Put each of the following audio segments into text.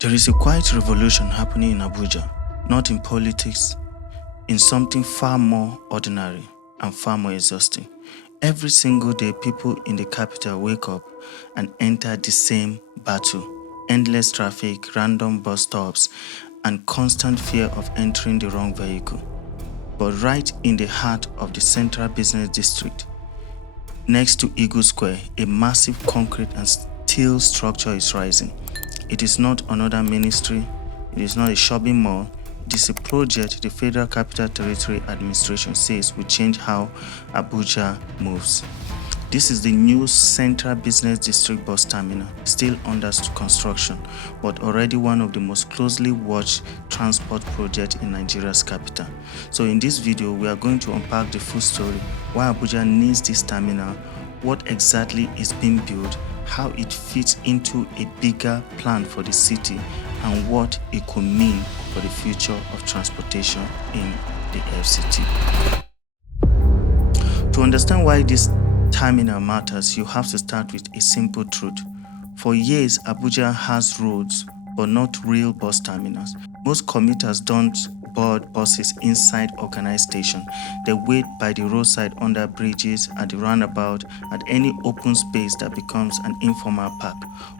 There is a quiet revolution happening in Abuja, not in politics, in something far more ordinary and far more exhausting. Every single day, people in the capital wake up and enter the same battle. Endless traffic, random bus stops, and constant fear of entering the wrong vehicle. But right in the heart of the central business district, next to Eagle Square, a massive concrete and steel structure is rising. It is not another ministry, it is not a shopping mall, it is a project the Federal Capital Territory Administration says will change how Abuja moves. This is the new Central Business District bus terminal, still under construction, but already one of the most closely watched transport projects in Nigeria's capital. So in this video, we are going to unpack the full story, why Abuja needs this terminal, what exactly is being built, how it fits into a bigger plan for the city, and what it could mean for the future of transportation in the FCT. To understand why this terminal matters, you have to start with a simple truth. For years, Abuja has roads, but not real bus terminals. Most commuters don't board buses inside organized stations. They wait by the roadside, under bridges, at the roundabout, at any open space that becomes an informal park.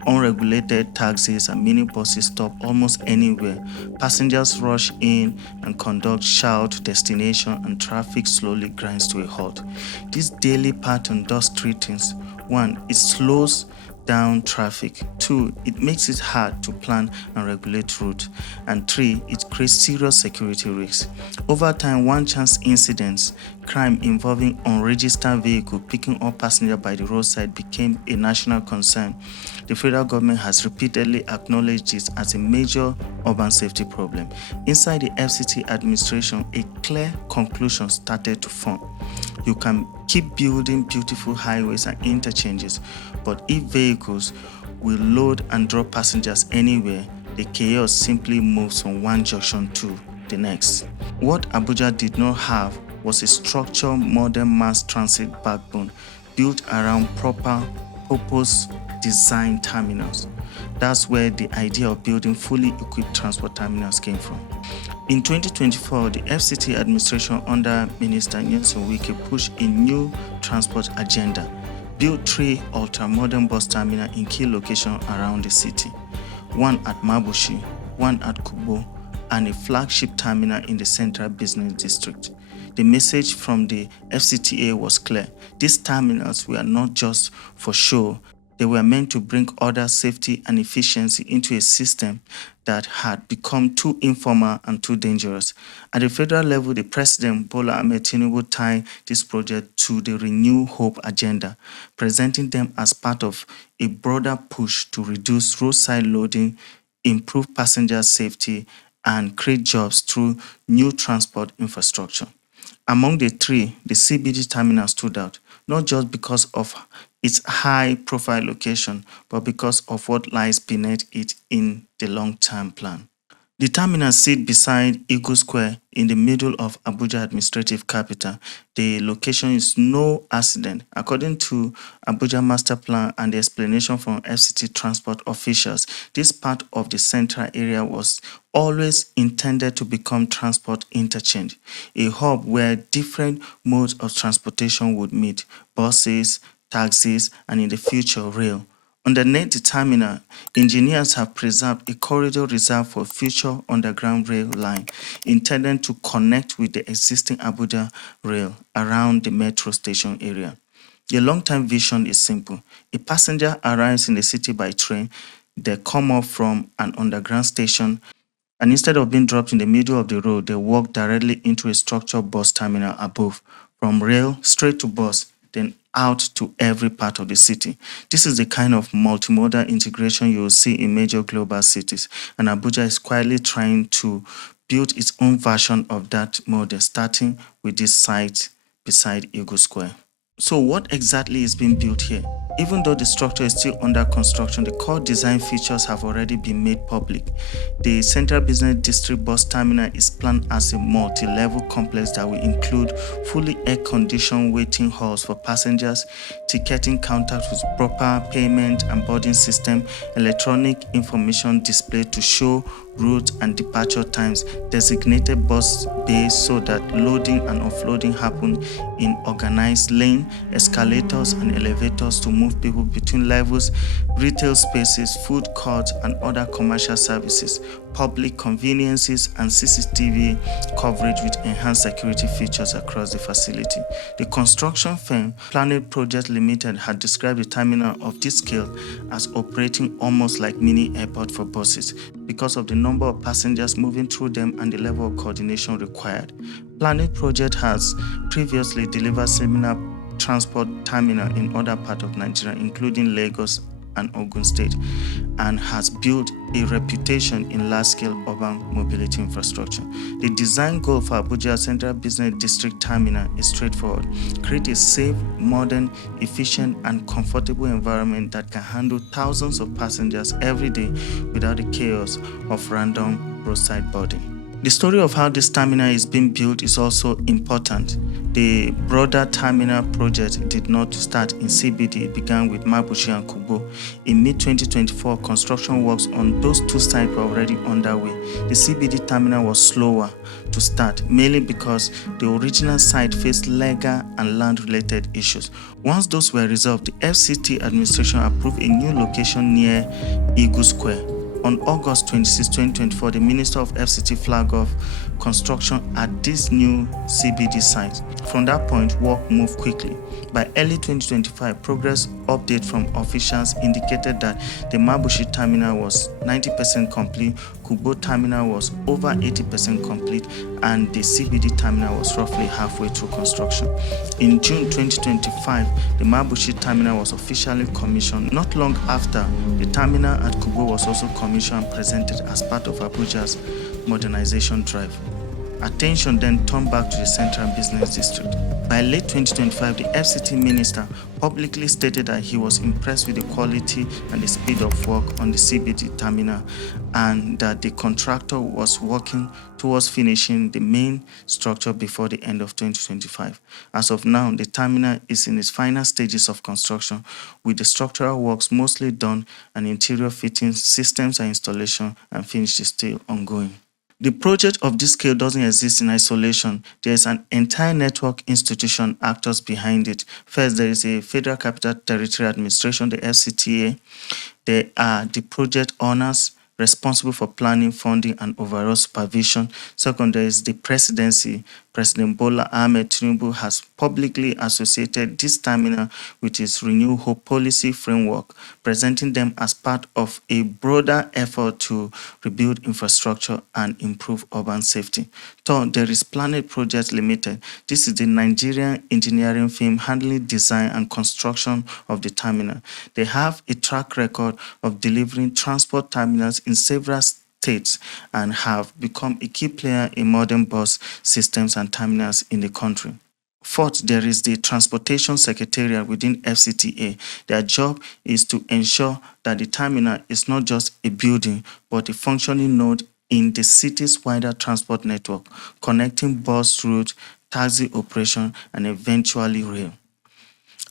Unregulated taxis and minibuses stop almost anywhere. Passengers rush in and conduct shout destination, and traffic slowly grinds to a halt. This daily pattern does three things. One, it slows down traffic. Two, it makes it hard to plan and regulate routes. And three, it creates serious security risks. Over time, one chance incidents, crime involving unregistered vehicle picking up passengers by the roadside became a national concern. The federal government has repeatedly acknowledged this as a major urban safety problem. Inside the FCT administration, a clear conclusion started to form. You can keep building beautiful highways and interchanges, but if vehicles will load and drop passengers anywhere, the chaos simply moves from one junction to the next. What Abuja did not have was a structured modern mass transit backbone built around proper purpose-designed terminals. That's where the idea of building fully equipped transport terminals came from. In 2024, the FCT administration under Minister Nyesom Wike pushed a new transport agenda, built 3 ultra-modern bus terminals in key locations around the city, one at Mabushi, one at Kubo, and a flagship terminal in the Central Business District. The message from the FCTA was clear. These terminals were not just for show, they were meant to bring order, safety, and efficiency into a system that had become too informal and too dangerous. At the federal level, the President Bola Ahmed Tinubu tied this project to the Renew Hope agenda, presenting them as part of a broader push to reduce roadside loading, improve passenger safety, and create jobs through new transport infrastructure. Among the three, the CBD terminal stood out, not just because of its high-profile location, but because of what lies beneath it in the long-term plan. The terminal sits beside Eagle Square in the middle of Abuja administrative capital. The location is no accident. According to Abuja master plan and the explanation from FCT transport officials, this part of the central area was always intended to become transport interchange, a hub where different modes of transportation would meet: buses, taxis, and in the future, rail. Underneath the terminal, engineers have preserved a corridor reserved for future underground rail line, intended to connect with the existing Abuja rail around the metro station area. The long-term vision is simple. A passenger arrives in the city by train, they come off from an underground station, and instead of being dropped in the middle of the road, they walk directly into a structured bus terminal above, from rail straight to bus, then out to every part of the city. This is the kind of multimodal integration you will see in major global cities, and Abuja is quietly trying to build its own version of that model, starting with this site beside Eagle Square. So what exactly is being built here? Even though the structure is still under construction, the core design features have already been made public. The Central Business District bus terminal is planned as a multi-level complex that will include fully air-conditioned waiting halls for passengers, ticketing counters with proper payment and boarding system, electronic information display to show route and departure times, designated bus bays so that loading and offloading happen in organized lane, escalators and elevators to move people between levels, retail spaces, food courts and other commercial services, public conveniences and CCTV coverage with enhanced security features across the facility. The construction firm Planet Project Limited had described the terminal of this scale as operating almost like mini airport for buses because of the number of passengers moving through them and the level of coordination required. Planet Project has previously delivered similar transport terminal in other parts of Nigeria, including Lagos and Ogun State, and has built a reputation in large-scale urban mobility infrastructure. The design goal for Abuja Central Business District Terminal is straightforward: create a safe, modern, efficient, and comfortable environment that can handle thousands of passengers every day without the chaos of random roadside boarding. The story of how this terminal is being built is also important. The broader terminal project did not start in CBD. It began with Mabuchi and Kubo. In mid-2024, construction works on those two sites were already underway. The CBD terminal was slower to start, mainly because the original site faced legal and land-related issues. Once those were resolved, the FCT administration approved a new location near Eagle Square. On August 26, 2024, the Minister of FCT flagged off construction at this new CBD site. From that point, work moved quickly. By early 2025, progress update from officials indicated that the Mabushi terminal was 90% complete, Kubo terminal was over 80% complete, and the CBD terminal was roughly halfway through construction. In June 2025, the Mabushi terminal was officially commissioned. Not long after, the terminal at Kubo was also commissioned and presented as part of Abuja's modernization drive. Attention then turned back to the Central Business District. By late 2025, the FCT minister publicly stated that he was impressed with the quality and the speed of work on the CBD terminal and that the contractor was working towards finishing the main structure before the end of 2025. As of now, the terminal is in its final stages of construction, with the structural works mostly done and interior fittings, systems and installation and finish is still ongoing. The project of this scale doesn't exist in isolation. There is an entire network institution actors behind it. First, there is a Federal Capital Territory Administration, the FCTA. There are the project owners responsible for planning, funding, and overall supervision. Second, there is the presidency. President Bola Ahmed Tinubu has publicly associated this terminal with his Renew Hope policy framework, presenting them as part of a broader effort to rebuild infrastructure and improve urban safety. Third, there is Planet Project Limited. This is the Nigerian engineering firm handling design and construction of the terminal. They have a track record of delivering transport terminals in several states and have become a key player in modern bus systems and terminals in the country. Fourth, there is the Transportation Secretariat within FCTA. Their job is to ensure that the terminal is not just a building, but a functioning node in the city's wider transport network, connecting bus route, taxi operation, and eventually rail.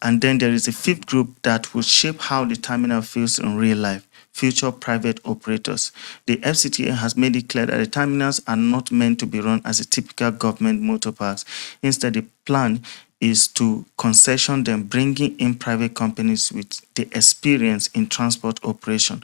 And then there is a fifth group that will shape how the terminal feels in real life: future private operators. The FCTA has made it clear that the terminals are not meant to be run as a typical government motor parks. Instead, the plan is to concession them, bringing in private companies with the experience in transport operation.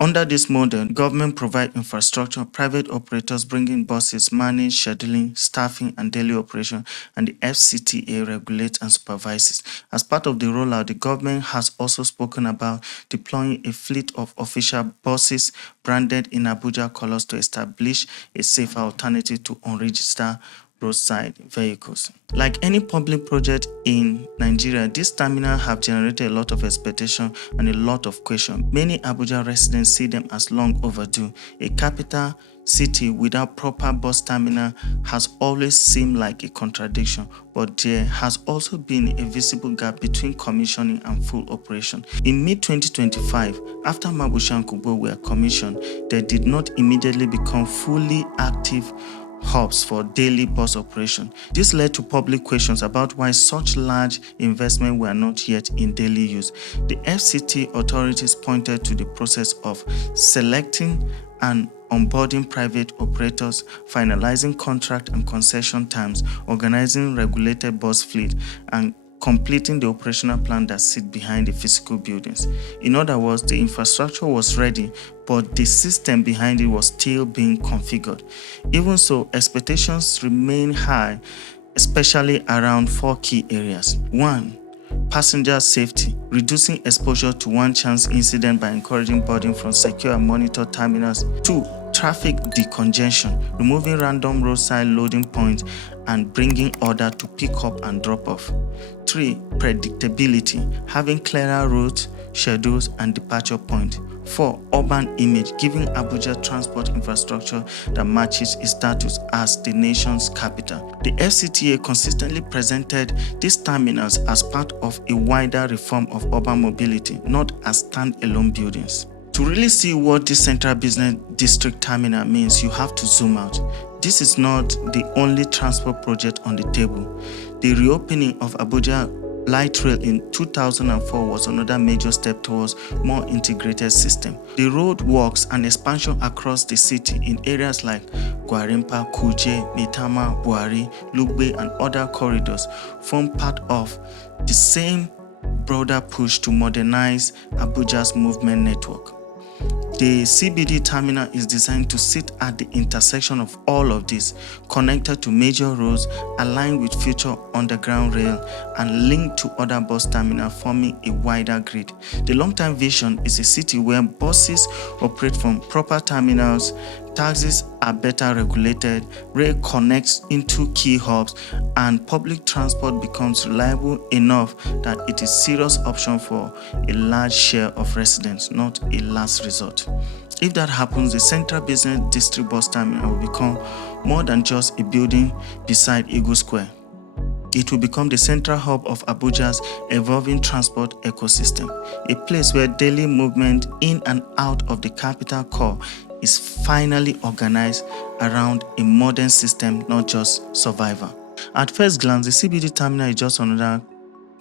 Under this model, government provide infrastructure, private operators bring in buses, manage scheduling, staffing, and daily operation, and the FCTA regulates and supervises. As part of the rollout, the government has also spoken about deploying a fleet of official buses branded in Abuja colors to establish a safer alternative to unregistered roadside vehicles. Like any public project in Nigeria, this terminal have generated a lot of expectation and a lot of questions. Many Abuja residents see them as long overdue. A capital city without proper bus terminal has always seemed like a contradiction, but there has also been a visible gap between commissioning and full operation. In mid-2025, after Mabusha and Kubo were commissioned, they did not immediately become fully active hubs for daily bus operation. This led to public questions about why such large investments were not yet in daily use. The FCT authorities pointed to the process of selecting and onboarding private operators, finalizing contract and concession terms, organizing regulated bus fleet, and completing the operational plan that sit behind the physical buildings. In other words, the infrastructure was ready, but the system behind it was still being configured. Even so, expectations remain high, especially around 4 key areas. 1. Passenger safety, reducing exposure to one chance incident by encouraging boarding from secure and monitored terminals. 2. Traffic decongestion, removing random roadside loading points and bringing order to pick up and drop off. 3. Predictability, having clearer routes, schedules, and departure points. 4. Urban image, giving Abuja transport infrastructure that matches its status as the nation's capital. The FCTA consistently presented these terminals as part of a wider reform of urban mobility, not as stand-alone buildings. To really see what this Central Business District terminal means, you have to zoom out. This is not the only transport project on the table. The reopening of Abuja Light Rail in 2004 was another major step towards more integrated system. The road works and expansion across the city in areas like Gwarimpa, Kuje, Maitama, Buhari, Lugbe, and other corridors form part of the same broader push to modernize Abuja's movement network. The CBD terminal is designed to sit at the intersection of all of this, connected to major roads, aligned with future underground rail, and linked to other bus terminals, forming a wider grid. The long-term vision is a city where buses operate from proper terminals, taxis are better regulated, rail connects into key hubs, and public transport becomes reliable enough that it is a serious option for a large share of residents, not a last resort. If that happens, the Central Business District bus terminal will become more than just a building beside Eagle Square. It will become the central hub of Abuja's evolving transport ecosystem, a place where daily movement in and out of the capital core is finally organized around a modern system, not just survival. At first glance, the CBD terminal is just another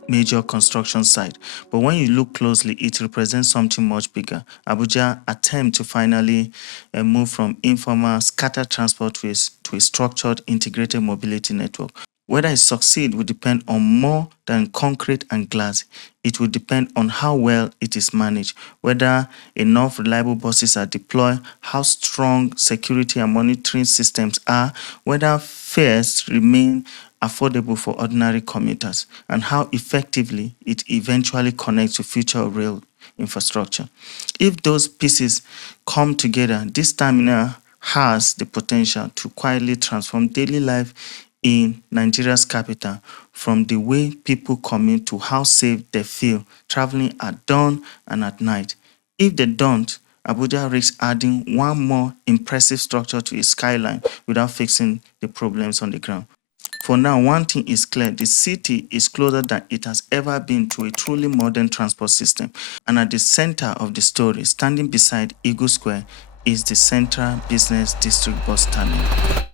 major construction site, but when you look closely, it represents something much bigger. Abuja attempt to finally move from informal scattered transport to a structured integrated mobility network. Whether it succeeds will depend on more than concrete and glass. It will depend on how well it is managed, whether enough reliable buses are deployed, how strong security and monitoring systems are, whether fares remain affordable for ordinary commuters, and how effectively it eventually connects to future rail infrastructure. If those pieces come together, this terminal has the potential to quietly transform daily life in Nigeria's capital, from the way people commute to how safe they feel traveling at dawn and at night. If they don't, Abuja risks adding one more impressive structure to its skyline without fixing the problems on the ground. For now, one thing is clear: the city is closer than it has ever been to a truly modern transport system. And at the center of the story, standing beside Eagle Square, is the Central Business District bus terminal.